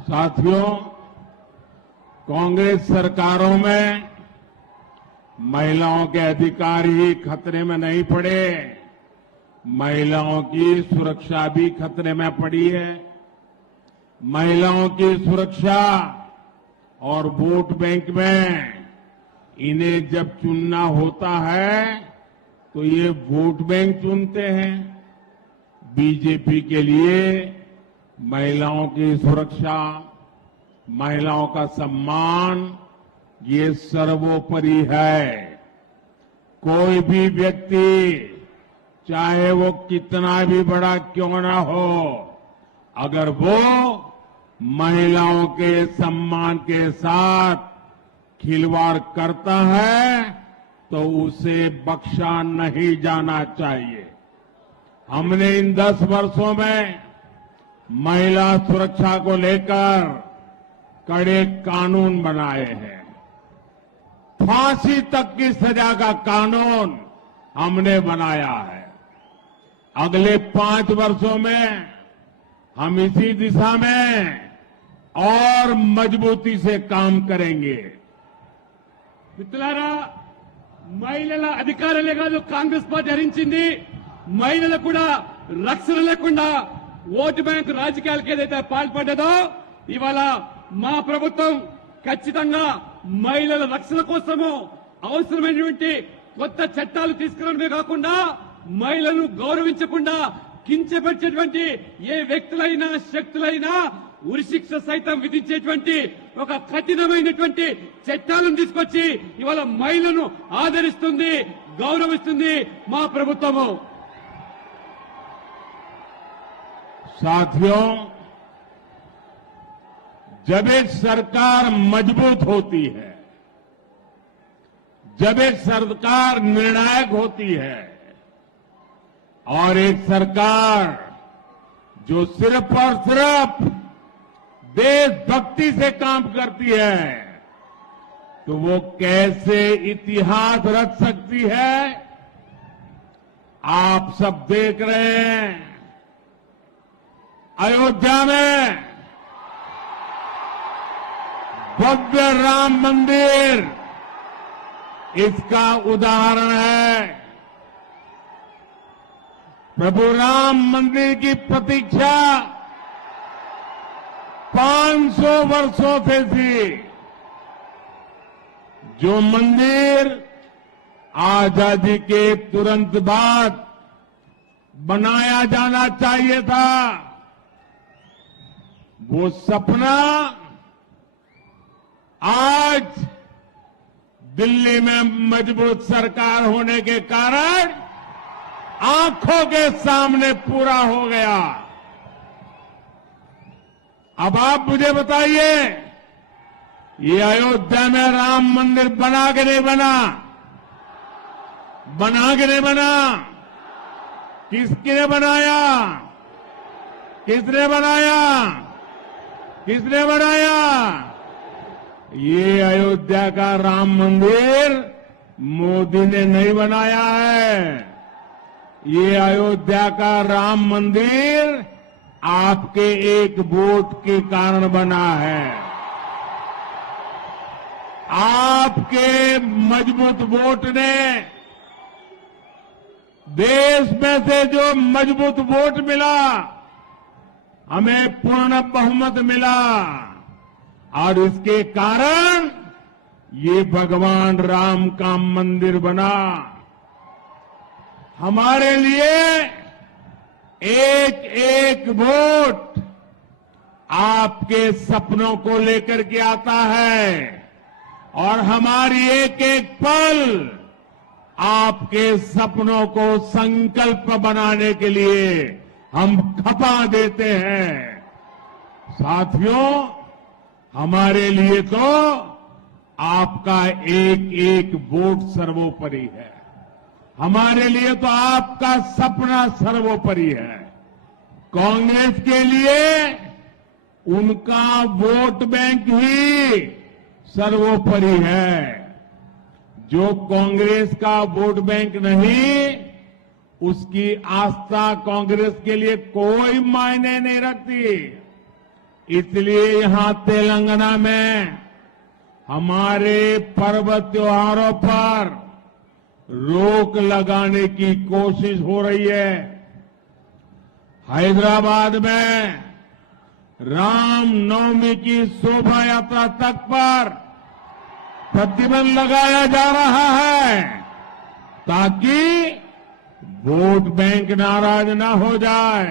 साथियों, कांग्रेस सरकारों में महिलाओं के अधिकार ही खतरे में नहीं पड़े, महिलाओं की सुरक्षा भी खतरे में पड़ी है। महिलाओं की सुरक्षा और वोट बैंक में इन्हें जब चुनना होता है तो ये वोट बैंक चुनते हैं। बीजेपी के लिए महिलाओं की सुरक्षा, महिलाओं का सम्मान ये सर्वोपरि है। कोई भी व्यक्ति चाहे वो कितना भी बड़ा क्यों ना हो, अगर वो महिलाओं के सम्मान के साथ खिलवाड़ करता है तो उसे बख्शा नहीं जाना चाहिए। हमने इन 10 वर्षों में महिला सुरक्षा को लेकर कड़े कानून बनाए हैं। फांसी तक की सजा का कानून हमने बनाया है। अगले 5 वर्षों में हम इसी दिशा में और मजबूती से काम करेंगे। మిత్రులారా, మహిళల అధికారాలే కాదు కాంగ్రెస్ పార్టీ హరించింది, మహిళలకు కూడా రక్షణ లేకుండా ఓటు బ్యాంకు రాజకీయాలకు ఏదైతే పాల్పడ్డదో ఇవాళ మా ప్రభుత్వం ఖచ్చితంగా మహిళల రక్షణ కోసము అవసరమైనటువంటి కొత్త చట్టాలు తీసుకురావడమే కాకుండా మహిళలను గౌరవించకుండా కించపరిచేటువంటి ఏ వ్యక్తులైనా శక్తులైనా ఉరిశిక్ష సైతం విధించేటువంటి ఒక కఠినమైనటువంటి చట్టాలను తీసుకొచ్చి ఇవాళ మహిళలను ఆదరిస్తుంది, గౌరవిస్తుంది మా ప్రభుత్వము। साथियों, जब एक सरकार मजबूत होती है, जब एक सरकार निर्णायक होती है और एक सरकार जो सिर्फ और सिर्फ देशभक्ति से काम करती है, तो वो कैसे इतिहास रच सकती है। आप सब देख रहे हैं, अयोध्या में भव्य राम मंदिर इसका उदाहरण है। प्रभु राम मंदिर की प्रतीक्षा 500 वर्षों से थी। जो मंदिर आजादी के तुरंत बाद बनाया जाना चाहिए था, वो सपना आज दिल्ली में मजबूत सरकार होने के कारण आंखों के सामने पूरा हो गया। अब आप मुझे बताइए, ये अयोध्या में राम मंदिर बना के नहीं बना? बना के नहीं बना? किसने बनाया? किसने बनाया? किसने बनाया? ये अयोध्या का राम मंदिर मोदी ने नहीं बनाया है। ये अयोध्या का राम मंदिर आपके एक वोट के कारण बना है। आपके मजबूत वोट ने, देश में से जो मजबूत वोट मिला, हमें पूर्ण बहुमत मिला और इसके कारण ये भगवान राम का मंदिर बना। हमारे लिए एक एक वोट आपके सपनों को लेकर के आता है और हमारी एक एक पल आपके सपनों को संकल्प बनाने के लिए हम खपा देते हैं। साथियों, हमारे लिए तो आपका एक एक वोट सर्वोपरि है। हमारे लिए तो आपका सपना सर्वोपरि है। कांग्रेस के लिए उनका वोट बैंक ही सर्वोपरि है। जो कांग्रेस का वोट बैंक नहीं, उसकी आस्था कांग्रेस के लिए कोई मायने नहीं रखती। इसलिए यहां तेलंगाना में हमारे पर्व त्योहारों पर रोक लगाने की कोशिश हो रही है। हैदराबाद में राम नवमी की शोभा यात्रा तक पर प्रतिबंध लगाया जा रहा है ताकि वोट बैंक नाराज न हो जाए।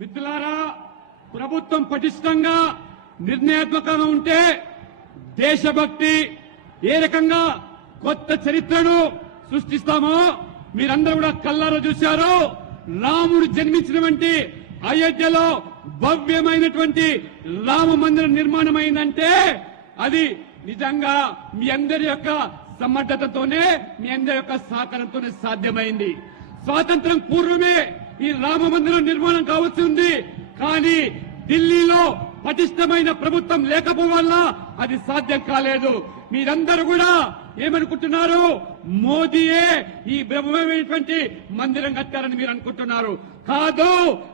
మిత్రులారా, ప్రభుత్వం పటిష్టంగా నిర్ణయాత్మకంగా ఉంటే దేశభక్తి ఏ రకంగా కొత్త చరిత్రను సృష్టిస్తామో మీరందరూ కూడా కళ్ళారా చూశారు. రాముడు జన్మించినటువంటి అయోధ్యలో భవ్యమైనటువంటి రామ మందిరం నిర్మాణమైందంటే అది నిజంగా మీ అందరి యొక్క సమర్థతతోనే, మీ అందరి యొక్క సహకారంతోనే సాధ్యమైంది. స్వాతంత్రం పూర్వమే ఈ రామ మందిరం నిర్మాణం కావచ్చు ఉంది, కానీ ఢిల్లీలో పటిష్టమైన ప్రభుత్వం లేకపోవడం వల్ల అది సాధ్యం కాలేదు. మీరందరూ కూడా ఏమనుకుంటున్నారు? మోదీయే ఈ బ్రహ్మమైనటువంటి మందిరం కట్టారని మీరు అనుకుంటున్నారు. కాదు,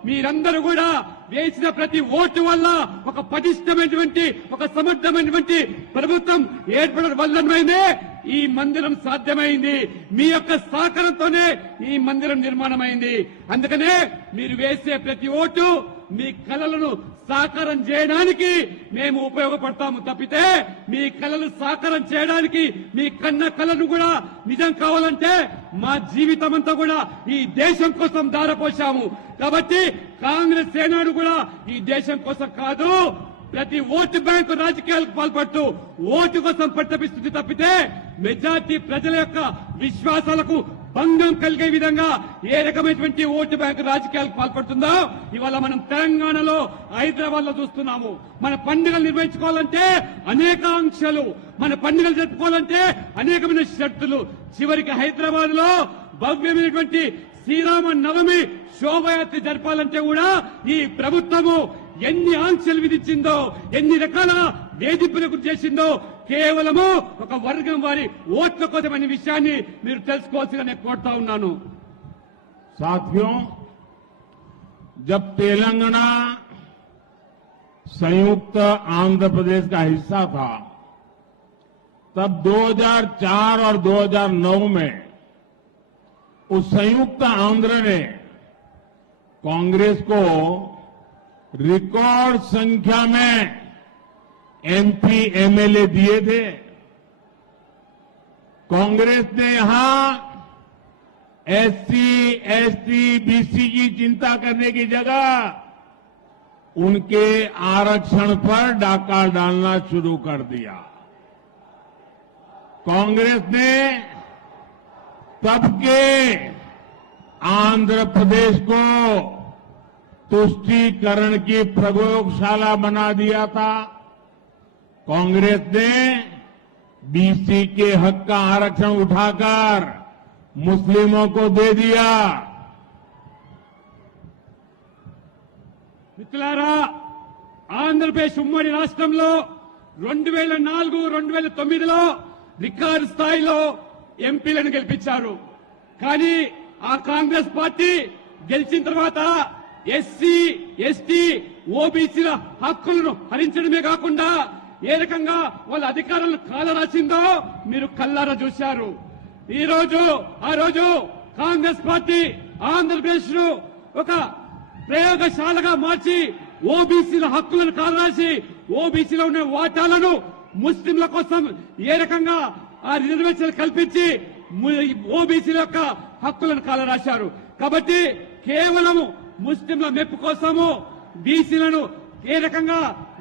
మీరందరూ కూడా వేసిన ప్రతి ఓటు వల్ల ఒక పటిష్టమైనటువంటి, ఒక సమర్థమైనటువంటి ప్రభుత్వం ఏర్పడడం వల్లనే ఈ మందిరం సాధ్యమైంది. మీ యొక్క సహకారంతోనే ఈ మందిరం నిర్మాణమైంది. అందుకనే మీరు వేసే ప్రతి ఓటు మీ కలలను సాకారం చేయడానికి మేము ఉపయోగపడతాము తప్పితే మీ కలలు సాకారం చేయడానికి, మీ కన్న కలను కూడా నిజం కావాలంటే మా జీవితం అంతా కూడా ఈ దేశం కోసం దారపోశాము. కాబట్టి కాంగ్రెస్ సేనాడు కూడా ఈ దేశం కోసం కాదు, ప్రతి ఓటు బ్యాంకు రాజకీయాలకు పాల్పడుతూ ఓటు కోసం పట్టపిస్తుంది తప్పితే మెజార్టీ ప్రజల యొక్క విశ్వాసాలకు భంగం కలిగే విధంగా ఏ రకమైనటువంటి ఓటు బ్యాంకు రాజకీయాలకు పాల్పడుతుందో ఇవాళ మనం తెలంగాణలో, హైదరాబాద్ లో చూస్తున్నాము. మన పండుగలు నిర్వహించుకోవాలంటే అనేక ఆంక్షలు, మన పండుగలు జరుపుకోవాలంటే అనేకమైన షరతులు. చివరికి హైదరాబాద్ లో భవ్యమైనటువంటి శ్రీరామ నవమి శోభయాత్ర జరపాలంటే కూడా ఈ ప్రభుత్వము ఎన్ని ఆంక్షలు విధించిందో, ఎన్ని రకాల వేధింపులకు చేసిందో కేవలము ఒక వర్గం వారి ఓట్ల కోసమనే విషయాన్ని మీరు తెలుసుకోవాల్సిందిగా నేను కోరుతా ఉన్నాను. साथियों, जब तेलंगाना संयुक्त आंध्र प्रदेश का हिस्सा था तब 2004 और 2009 में उस संयुक्त आंध्र ने कांग्रेस को रिकॉर्ड संख्या में एमपी एमएलए दिए थे। कांग्रेस ने यहां एससी, एसटी, बीसी की चिंता करने की जगह उनके आरक्षण पर डाका डालना शुरू कर दिया। कांग्रेस ने तब के आंध्र प्रदेश को तुष्टीकरण की प्रयोगशाला बना दिया था। कांग्रेस ने बीसी के हक का आरक्षण उठाकर मुस्लिमों को दे दिया। మిత్రులారా, ఆంధ్రప్రదేశ్ ఉమ్మడి రాష్ట్రంలో 2004, 2009లో రికార్డు స్థాయిలో ఎంపీలను గెలిపించారు. కానీ ఆ కాంగ్రెస్ పార్టీ గెలిచిన తర్వాత ఎస్సీ, ఎస్టీ, ఓబీసీల హక్కులను హరించడమే కాకుండా ఏ రకంగా వాళ్ళ అధికారులను కాలరాసిందో మీరు కళ్ళారా చూశారు. ఆ రోజు కాంగ్రెస్ పార్టీ ఆంధ్రప్రదేశ్ ను ఒక ప్రయోగశాలగా మార్చి ఓబీసీల హక్కులను కాలరాసి ఓబీసీలో ఉన్న వాటాలను ముస్లింల కోసం ఏ రకంగా ఆ రిజర్వేషన్ కల్పించి ఓబీసీల యొక్క హక్కులను కాలరాశారు. కాబట్టి కేవలం ముస్లింల మెప్పు కోసము బీసీలను ఏ రకంగా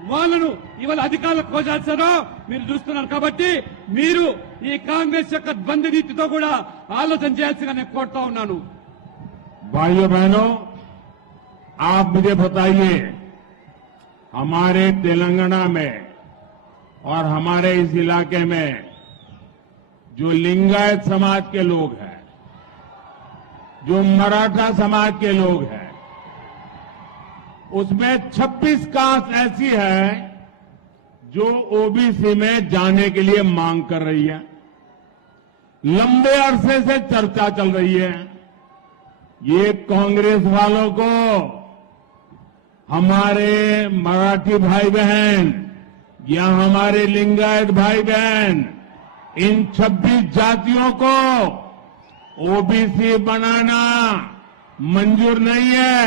వాళ్ళను ఇవాళ అధికారులకు కోసాల్సారో మీరు చూస్తున్నారు. కాబట్టి మీరు ఈ కాంగ్రెస్ యొక్క ద్వంద్వ నీతితో కూడా ఆలోచన చేయాల్సిందిగా నేను కోరుతా ఉన్నాను. भाइयों बहनों, आप मुझे बताइए, हमारे तेलंगाना में और हमारे इस इलाके में जो लिंगायत समाज के लोग हैं, जो मराठा समाज के लोग हैं, उसमें 26 कास्ट ऐसी है जो ओबीसी में जाने के लिए मांग कर रही है। लंबे अरसे से चर्चा चल रही है। ये कांग्रेस वालों को हमारे मराठी भाई बहन या हमारे लिंगायत भाई बहन इन 26 जातियों को ओबीसी बनाना मंजूर नहीं है,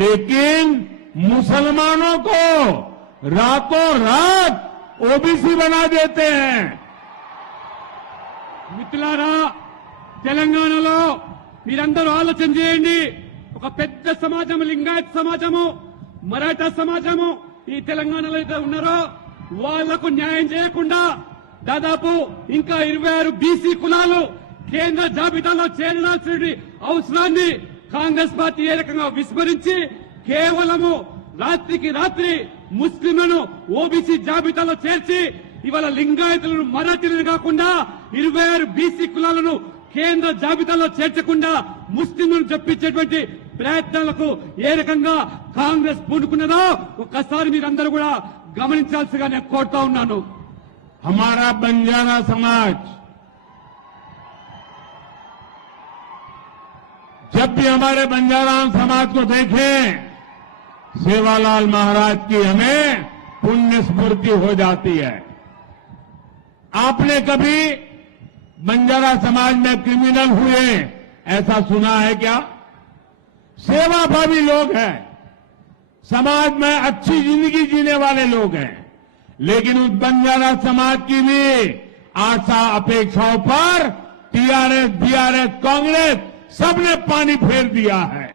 लेकिन मुसलमानों को रातों रात ओबीसी बना देते हैं। మిత్రులారా, తెలంగాణలో మీరందరూ ఆలోచన చేయండి. ఒక పెద్ద సమాజం లింగాయత్ సమాజము, మరాఠా సమాజము ఈ తెలంగాణలో అయితే ఉన్నారో వాళ్లకు న్యాయం చేయకుండా దాదాపు ఇంకా 26 బీసీ కులాలు కేంద్ర జాబితాలో చేరాల్సిన అవసరాన్ని కాంగ్రెస్ పార్టీ ఏ రకంగా విస్మరించి కేవలము రాత్రికి రాత్రి ముస్లింలను ఓబీసీ జాబితాలో చేర్చి ఇవాళ లింగాయతులను మరాఠీలను కాకుండా 26 బీసీ కులాలను కేంద్ర జాబితాలో చేర్చకుండా ముస్లింలను చెప్పించేటువంటి ప్రయత్నాలకు ఏ రకంగా కాంగ్రెస్ పూనుకున్నదో ఒక్కసారి మీరందరూ కూడా గమనించాల్సిగా నేను కోరుతా ఉన్నాను. हमारा बंजारा समाज जब भी हमारे बंजारा समाज को देखें, सेवालाल महाराज की हमें पुण्य स्मृति हो जाती है। आपने कभी बंजारा समाज में क्रिमिनल हुए ऐसा सुना है क्या? सेवाभावी लोग हैं, समाज में अच्छी जिंदगी जीने वाले लोग हैं, लेकिन उस बंजारा समाज की भी आशा अपेक्षाओं पर टीआरएस, बीआरएस, कांग्रेस सबने पानी फेर दिया है।